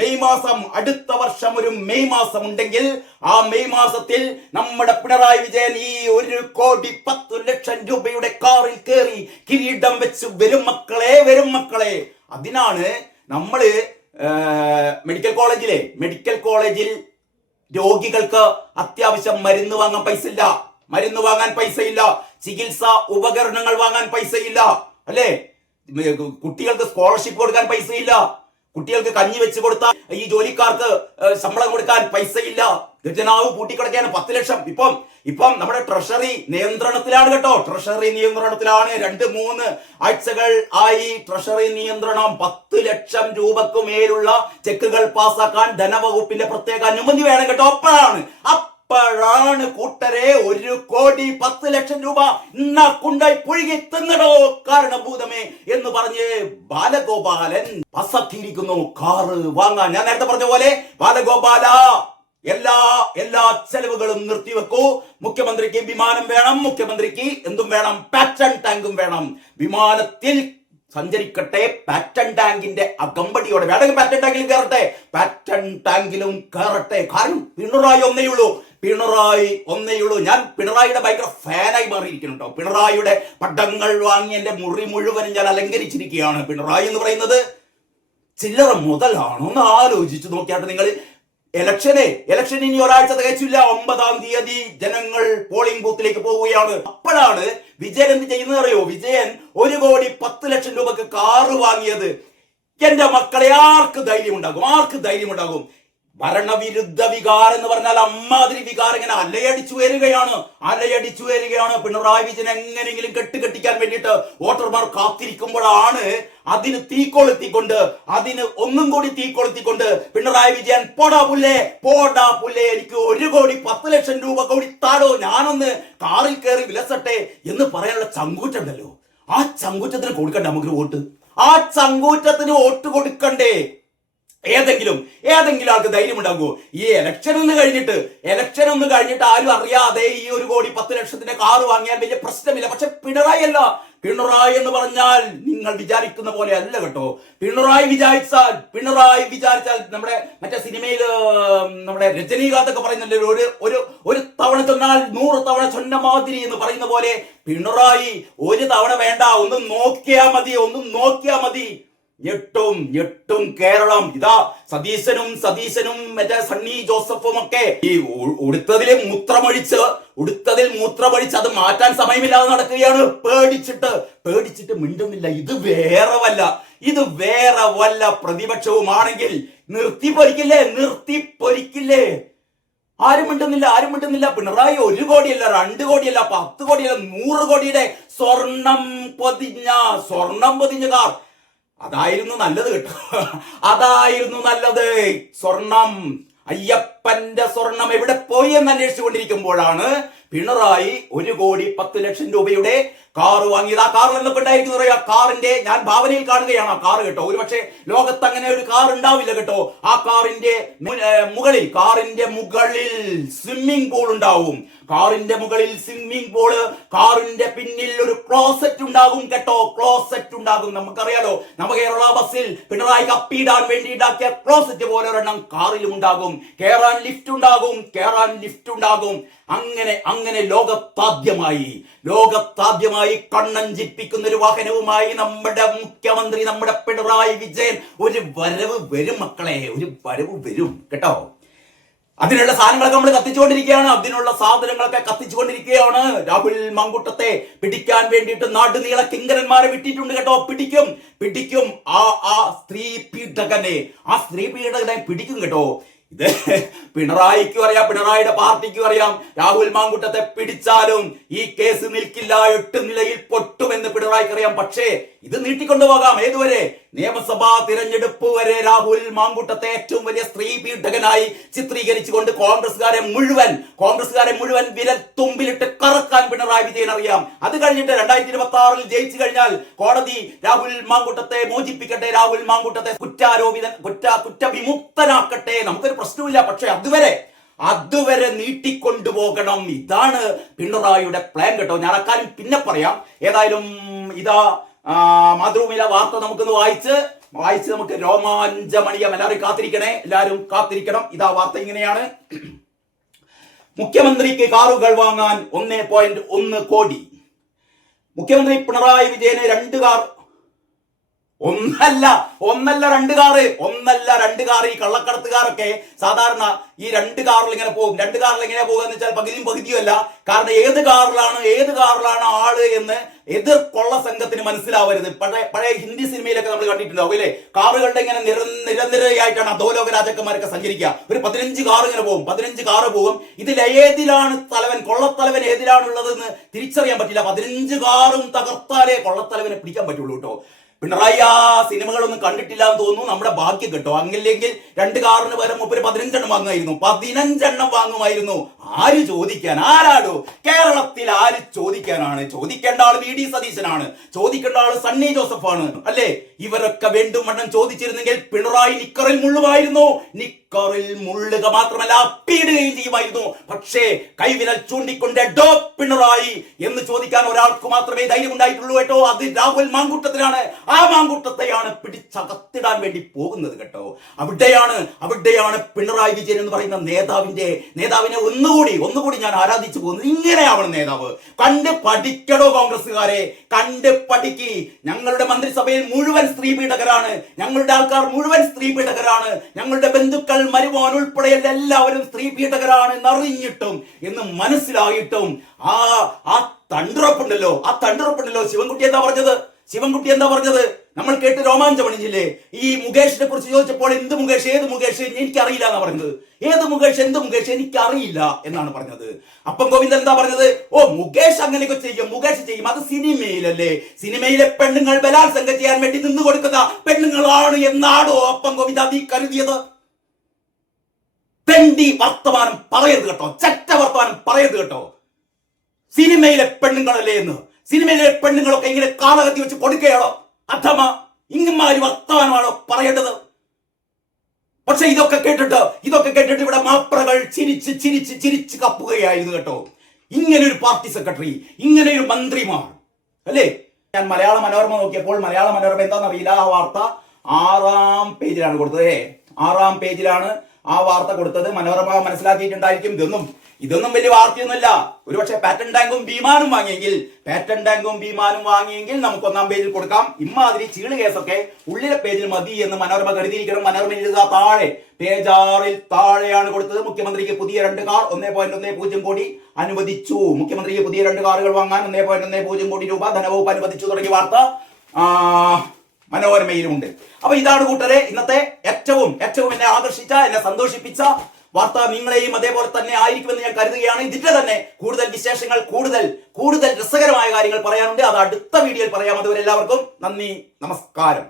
May മാസം, അടുത്ത വർഷം ഒരു മെയ് മാസം ഉണ്ടെങ്കിൽ ആ മെയ് മാസത്തിൽ നമ്മുടെ പിണറായി വിജയൻ ഈ 1,10,00,000 രൂപയുടെ കാറിൽ കയറി കിരീടം വെച്ച് വരും മക്കളെ. അതിനാണ് നമ്മള് മെഡിക്കൽ കോളേജിൽ രോഗികൾക്ക് അത്യാവശ്യം മരുന്ന് വാങ്ങാൻ പൈസയില്ല, ചികിത്സാ ഉപകരണങ്ങൾ വാങ്ങാൻ പൈസയില്ല, അല്ലേ? കുട്ടികൾക്ക് സ്കോളർഷിപ്പ് കൊടുക്കാൻ പൈസയില്ല, കുട്ടികൾക്ക് കഞ്ഞി വെച്ച് കൊടുത്താൽ ഈ ജോലിക്കാർക്ക് ശമ്പളം കൊടുക്കാൻ പൈസയില്ല. ഖജനാവ് പൂട്ടിക്കിടക്കാണ് 10 ലക്ഷം. ഇപ്പം നമ്മുടെ ട്രഷറി നിയന്ത്രണത്തിലാണ് കേട്ടോ. 2-3 ആഴ്ചകൾ ആയി ട്രഷറി നിയന്ത്രണം. 10 ലക്ഷം രൂപക്ക് മേലുള്ള ചെക്കുകൾ പാസ്സാക്കാൻ ധനവകുപ്പിന്റെ പ്രത്യേക അനുമതി വേണം കേട്ടോ. അപ്പോഴാണ് കൂട്ടരെ 1,10,00,000 രൂപ കൊണ്ടായി പുഴുകി തിന്നടോ കാരണഭൂതമേ എന്ന് പറഞ്ഞ് ബാലഗോപാലൻ പസക്കിയിരിക്കുന്നു കാറ് വാങ്ങാൻ. ഞാൻ നേരത്തെ പറഞ്ഞ പോലെ ബാലഗോപാല എല്ലാ ചെലവുകളും നിർത്തിവെക്കൂ. മുഖ്യമന്ത്രിക്ക് വിമാനം വേണം, മുഖ്യമന്ത്രിക്ക് എന്തും വേണം, പാറ്റൺ ടാങ്കും വേണം. വിമാനത്തിൽ സഞ്ചരിക്കട്ടെ, പാറ്റൺ ടാങ്കിന്റെ അകമ്പടിയോടെ. വേണമെങ്കിൽ പാറ്റൺ ടാങ്കിലും കയറട്ടെ, പാറ്റൺ ടാങ്കിലും കയറട്ടെ. കാരണം പിണറായി ഒന്നേ ഉള്ളൂ. ഞാൻ പിണറായിയുടെ ഭയങ്കര ഫാനായി മാറിയിരിക്കുന്നുണ്ടോ. പിണറായിയുടെ പടങ്ങൾ വാങ്ങി എന്റെ മുറി മുഴുവനും ഞാൻ അലങ്കരിച്ചിരിക്കുകയാണ്. പിണറായി എന്ന് പറയുന്നത് ചില്ലറ മുതലാണോ എന്ന് ആലോചിച്ച് നോക്കിയാട്ട് നിങ്ങൾ. ഇലക്ഷൻ ഇനി ഒരാഴ്ച തികച്ചില്ല. 9-ാം തീയതി ജനങ്ങൾ പോളിംഗ് ബൂത്തിലേക്ക് പോവുകയാണ്. അപ്പോഴാണ് വിജയൻ എന്ത് ചെയ്യുന്നത് അറിയോ? വിജയൻ 1,10,00,000 രൂപക്ക് കാറ് വാങ്ങിയത്. എന്റെ മക്കളെ, ആർക്ക് ധൈര്യം ഉണ്ടാകും? ഭരണവിരുദ്ധ വികാരം എന്ന് പറഞ്ഞാൽ അമ്മാതിരി വികാരം ഇങ്ങനെ അലയടിച്ചു വരികയാണ്. പിണറായി വിജയൻ എങ്ങനെയെങ്കിലും കെട്ടിക്കാൻ വേണ്ടിയിട്ട് വോട്ടർമാർ കാത്തിരിക്കുമ്പോഴാണ് അതിന് ഒന്നും കൂടി തീ കൊളുത്തിക്കൊണ്ട് പിണറായി വിജയൻ പോടാ പുല്ലേ എനിക്ക് 1,10,00,000 രൂപ കൂടി താടോ, ഞാനൊന്ന് കാറിൽ കയറി വിലസട്ടെ എന്ന് പറയാനുള്ള ചങ്കൂറ്റുണ്ടല്ലോ. ആ ചങ്കൂറ്റത്തിന് കൊടുക്കണ്ടേ നമുക്ക് വോട്ട്? ആ ചങ്കൂറ്റത്തിന് വോട്ട് കൊടുക്കണ്ടേ? ഏതെങ്കിലും ആൾക്ക് ധൈര്യം ഉണ്ടാകുമോ? ഈ ഇലക്ഷൻ ഒന്ന് കഴിഞ്ഞിട്ട് ആരും അറിയാതെ ഈ 1,10,00,000 കാറ് വാങ്ങിയാൽ വലിയ പ്രശ്നമില്ല. പക്ഷെ പിണറായി എന്ന് പറഞ്ഞാൽ നിങ്ങൾ വിചാരിക്കുന്ന പോലെ അല്ല കേട്ടോ. പിണറായി വിചാരിച്ചാൽ നമ്മുടെ മറ്റേ സിനിമയിൽ നമ്മുടെ രജനീകാന്ത് ഒക്കെ പറയുന്നുണ്ട്, ഒരു തവണ ചൊന്നാൽ 100 തവണ ചൊന്ന മാതിരി എന്ന് പറയുന്ന പോലെ പിണറായി ഒരു തവണ വേണ്ട, ഒന്നും നോക്കിയാ മതി. ഞെട്ടും കേരളം. ഇതാ സതീശനും മറ്റേ സണ്ണി ജോസഫും ഒക്കെ ഈ ഉടുത്തതിൽ മൂത്രമൊഴിച്ച് അത് മാറ്റാൻ സമയമില്ലാതെ നടക്കുകയാണ്. പേടിച്ചിട്ട് മിണ്ടുന്നില്ല. ഇത് വേറെ വല്ല പ്രതിപക്ഷവുമാണെങ്കിൽ നിർത്തി പൊരിക്കില്ലേ. ആരും മിണ്ടുന്നില്ല. പിണറായി 1 കോടിയല്ല, 2 കോടിയല്ല, 10 കോടിയല്ല, 100 കോടിയുടെ സ്വർണം പൊതിഞ്ഞ കാർ. അതായിരുന്നു നല്ലത് കേട്ടോ. സ്വർണം, അയ്യപ്പന്റെ സ്വർണം എവിടെ പോയി എന്ന് അന്വേഷിച്ചു കൊണ്ടിരിക്കുമ്പോഴാണ് പിണറായി 1,10,00,000 രൂപയുടെ കാറ് വാങ്ങിയത്. ആ കാറിൽ എന്തൊക്കെ ഉണ്ടായിരിക്കും പറയാ. കാറിന്റെ ഞാൻ ഭാവനയിൽ കാണുകയാണ് ആ കാറ് കേട്ടോ. ഒരുപക്ഷെ ലോകത്ത് അങ്ങനെ ഒരു കാർ ഉണ്ടാവില്ല കേട്ടോ. ആ കാറിന്റെ മുകളിൽ സ്വിമ്മിംഗ് പൂൾ ഉണ്ടാവും. കാറിന്റെ പിന്നിൽ ഒരു ക്ലോസറ്റ് ഉണ്ടാകും കേട്ടോ. നമുക്കറിയാലോ, നമ്മ കേരള ബസ്സിൽ പിണറായി കപ്പിയിടാൻ വേണ്ടി ഉണ്ടാക്കിയ ക്ലോസറ്റ് പോലെ ഒരെണ്ണം കാറിലും ഉണ്ടാകും. കേറാൻ ലിഫ്റ്റ് ഉണ്ടാകും. അങ്ങനെ ലോകത്താദ്യമായി കണ്ണഞ്ചിപ്പിക്കുന്ന ഒരു വാഹനവുമായി നമ്മുടെ മുഖ്യമന്ത്രി, നമ്മുടെ പിണറായി വിജയൻ ഒരു വരവ് വരും കേട്ടോ. അതിനുള്ള സാധനങ്ങളൊക്കെ നമ്മൾ കത്തിച്ചുകൊണ്ടിരിക്കുകയാണ്. രാഹുൽ മാങ്കൂട്ടത്തെ പിടിക്കാൻ വേണ്ടിയിട്ട് നാടുനീള കിങ്കരന്മാരെ വിട്ടിട്ടുണ്ട് കേട്ടോ. പിടിക്കും ആ സ്ത്രീ പീഡകനെ പിടിക്കും കേട്ടോ. ഇത് പിണറായിക്കും അറിയാം, പിണറായിയുടെ പാർട്ടിക്കും അറിയാം. രാഹുൽ മാങ്കൂട്ടത്തെ പിടിച്ചാലും ഈ കേസ് നിൽക്കില്ല, 8 നിലയിൽ പൊട്ടുമെന്ന് പിണറായിക്ക് അറിയാം. പക്ഷേ ഇത് നീട്ടിക്കൊണ്ടുപോകാം. ഏതുവരെ? നിയമസഭാ തിരഞ്ഞെടുപ്പ് വരെ രാഹുൽ മാങ്കൂട്ടത്തെ ഏറ്റവും വലിയ സ്ത്രീ പീഡകനായി ചിത്രീകരിച്ചുകൊണ്ട് കോൺഗ്രസ്സുകാരെ മുഴുവൻ വിരൽ തുമ്പിലിട്ട് കറക്കാൻ പിണറായി വിജയൻ അറിയാം. അത് കഴിഞ്ഞിട്ട് 2026 ജയിച്ചു കഴിഞ്ഞാൽ കോടതി രാഹുൽ മാങ്കൂട്ടത്തെ മോചിപ്പിക്കട്ടെ, രാഹുൽ മാങ്കൂട്ടത്തെ കുറ്റവിമുക്തനാക്കട്ടെ, നമുക്കൊരു പ്രശ്നമില്ല. പക്ഷെ അതുവരെ നീട്ടിക്കൊണ്ടുപോകണം. ഇതാണ് പിണറായിയുടെ പ്ലാൻ കേട്ടോ. ഞാൻ അക്കാര്യം പിന്നെ പറയാം. ഏതായാലും ഇതാ മാതൃഭൂമിയിലെ വാർത്ത നമുക്കൊന്ന് വായിച്ച് വായിച്ച് നമുക്ക് രോമാഞ്ചമണിയം. എല്ലാവരും കാത്തിരിക്കണേ, എല്ലാവരും കാത്തിരിക്കണം. ഇതാ വാർത്ത ഇങ്ങനെയാണ്. മുഖ്യമന്ത്രിക്ക് കാറുകൾ വാങ്ങാൻ 1.1 കോടി. മുഖ്യമന്ത്രി പിണറായി വിജയന് 2 കാർ, ഒന്നല്ല 2 കാറ്, ഈ കള്ളക്കടത്തുകാരൊക്കെ സാധാരണ ഈ 2 കാറിൽ ഇങ്ങനെ പോകും. 2 കാറിൽ എങ്ങനെയാ പോകുക എന്ന് വെച്ചാൽ പകുതിയും അല്ല. കാരണം ഏത് കാറിലാണ് ആള് എന്ന് എതിർ കൊള്ള സംഘത്തിന് മനസ്സിലാവരുത്. പഴയ ഹിന്ദി സിനിമയിലൊക്കെ നമ്മൾ കണ്ടിട്ടുണ്ടാവും അല്ലേ? കാറുകളുടെ ഇങ്ങനെ നിരനിരയായിട്ടാണ് അധോലോക രാജാക്കന്മാരൊക്കെ സഞ്ചരിക്കുക. ഒരു 15 കാർ ഇങ്ങനെ പോകും, 15 കാറ് പോകും. ഇതിൽ ഏതിലാണ് കൊള്ളത്തലവൻ ഏതിലാണുള്ളതെന്ന് തിരിച്ചറിയാൻ പറ്റില്ല. 15 കാറും തകർത്താലേ കൊള്ളത്തലവനെ പിടിക്കാൻ പറ്റുള്ളൂ കേട്ടോ. പിണറായി ആ സിനിമകളൊന്നും കണ്ടിട്ടില്ല എന്ന് തോന്നുന്നു. നമ്മുടെ ഭാഗ്യം കേട്ടോ. അങ്ങില്ലെങ്കിൽ 2 കാറിന് പകരം 15 എണ്ണം വാങ്ങുമായിരുന്നു, 15 എണ്ണം വാങ്ങുമായിരുന്നു. ആര് ചോദിക്കാൻ? ആരാടോ കേരളത്തിൽ ആര് ചോദിക്കാനാണ്? ചോദിക്കേണ്ട ആള് വി ഡി സതീശനാണ്, ചോദിക്കേണ്ട ആള് സണ്ണി ജോസഫാണ് അല്ലേ? ഇവരൊക്കെ വേണ്ടും വണ്ണം ചോദിച്ചിരുന്നെങ്കിൽ പിണറായി നിക്കറിൽ മുള്ളുമായിരുന്നു. നിക്കറിൽ മുള്ളുക മാത്രമല്ല അപ്പിയിടുകയും ചെയ്യുമായിരുന്നു. പക്ഷേ കൈവിരൽ ചൂണ്ടിക്കൊണ്ട് ഡോ പിണറായി എന്ന് ചോദിക്കാൻ ഒരാൾക്ക് മാത്രമേ ധൈര്യം ഉണ്ടായിട്ടുള്ളൂ കേട്ടോ. അത് രാഹുൽ മാങ്കൂട്ടത്തിലാണ്. ആ മാങ്കൂട്ടത്തെയാണ് പിടിച്ചകത്തിടാൻ വേണ്ടി പോകുന്നത് കേട്ടോ. അവിടെയാണ് പിണറായി വിജയൻ എന്ന് പറയുന്ന നേതാവിനെ ഒന്നുകൂടി ഞാൻ ആരാധിച്ചു പോകുന്നത്. ഇങ്ങനെയാവണം നേതാവ്. കണ്ട് പഠിക്കണോ കോൺഗ്രസ്സുകാരെ, കണ്ട് പഠിക്ക്. ഞങ്ങളുടെ മന്ത്രിസഭയിൽ മുഴുവൻ സ്ത്രീ പീഡകരാണ്, ഞങ്ങളുടെ ആൾക്കാർ മുഴുവൻ സ്ത്രീ പീഡകരാണ്, ഞങ്ങളുടെ ബന്ധുക്കൾ മരുമോൻ ഉൾപ്പെടെ എല്ലാവരും സ്ത്രീ പീഡകരാണ് എന്നറിഞ്ഞിട്ടും എന്ന് മനസ്സിലായിട്ടും ആ തണ്ടുറപ്പുണ്ടല്ലോ ശിവൻകുട്ടി എന്താ പറഞ്ഞത് നമ്മൾ കേട്ട് രോമാഞ്ചമണിഞ്ഞില്ലേ? ഈ മുകേഷിനെ കുറിച്ച് ചോദിച്ചപ്പോൾ ഏത് മുകേഷ് എനിക്കറിയില്ല എന്നാ പറഞ്ഞത്. എന്ത് മുകേഷ് എനിക്കറിയില്ല എന്നാണ് പറഞ്ഞത്. അപ്പം ഗോവിന്ദൻ എന്താ പറഞ്ഞത്? മുകേഷ് അങ്ങനെയൊക്കെ ചെയ്യും, അത് സിനിമയിലല്ലേ, സിനിമയിലെ പെണ്ണുങ്ങൾ ബലാത്സംഗം ചെയ്യാൻ വേണ്ടി നിന്ന് കൊടുക്കുന്ന പെണ്ണുങ്ങളാണ് എന്നാണോ അപ്പം ഗോവിന്ദ നീ കരുതിയത്? തെണ്ടി വർത്തമാനം പറയരുത് കേട്ടോ, ചറ്റ വർത്തമാനം പറയരുത് കേട്ടോ. സിനിമയിലെ പെണ്ണുങ്ങളല്ലേ എന്ന്. സിനിമയിലെ പെണ്ണുങ്ങളൊക്കെ ഇങ്ങനെ കാളകത്തി വെച്ച് കൊടുക്കുകയാണോ? അഥവാ ഇങ്ങന്മാര് വർത്തമാനമാണോ പറയേണ്ടത്? പക്ഷെ ഇതൊക്കെ കേട്ടിട്ട് ഇവിടെ മാപ്രകൾ ചിരിച്ച് കപ്പുകയായിരുന്നു കേട്ടോ. ഇങ്ങനെ ഒരു പാർട്ടി സെക്രട്ടറി, ഇങ്ങനെ ഒരു മന്ത്രിമാർ അല്ലേ? ഞാൻ മലയാള മനോരമ നോക്കിയപ്പോൾ മലയാള മനോരമ എന്താണെന്നറിയില്ല, ആ വാർത്ത 6-ാം പേജിലാണ് കൊടുത്തത്. 6-ാം പേജിലാണ് ആ വാർത്ത കൊടുത്തത്. മനോരമ മനസ്സിലാക്കിയിട്ടുണ്ടായിരിക്കും ഇതൊന്നും വലിയ വാർത്തയൊന്നുമല്ല. ഒരുപക്ഷെ പാറ്റൻ ടാങ്കും ബീമാനും വാങ്ങിയെങ്കിൽ നമുക്ക് 1-ാം പേജിൽ കൊടുക്കാം. ഇമാതിരി ചീള് കേസൊക്കെ ഉള്ളിലെ പേജിൽ മതി എന്ന് മനോരമ കരുതിയിരിക്കണം. മനോരമ പേജ് 6-ൽ താഴെയാണ് കൊടുത്തത്. മുഖ്യമന്ത്രിക്ക് പുതിയ 2 കാർ 1.10 കോടി അനുവദിച്ചു. മുഖ്യമന്ത്രിക്ക് പുതിയ 2 കാറുകൾ വാങ്ങാൻ 1.10 കോടി രൂപ ധനവകുപ്പ് അനുവദിച്ചു തുടങ്ങിയ വാർത്ത മനോരമയിലുമുണ്ട്. അപ്പൊ ഇതാണ് കൂട്ടരെ ഇന്നത്തെ ഏറ്റവും എന്നെ ആകർഷിച്ച, എന്നെ സന്തോഷിപ്പിച്ച വാർത്ത. നിങ്ങളെയും അതേപോലെ തന്നെ ആയിരിക്കുമെന്ന് ഞാൻ കരുതുകയാണ്. ഇതിന്റെ തന്നെ കൂടുതൽ വിശേഷങ്ങൾ, കൂടുതൽ രസകരമായ കാര്യങ്ങൾ പറയാനുണ്ട്. അത് അടുത്ത വീഡിയോയിൽ പറയാം. അതുവരെ എല്ലാവർക്കും നന്ദി, നമസ്കാരം.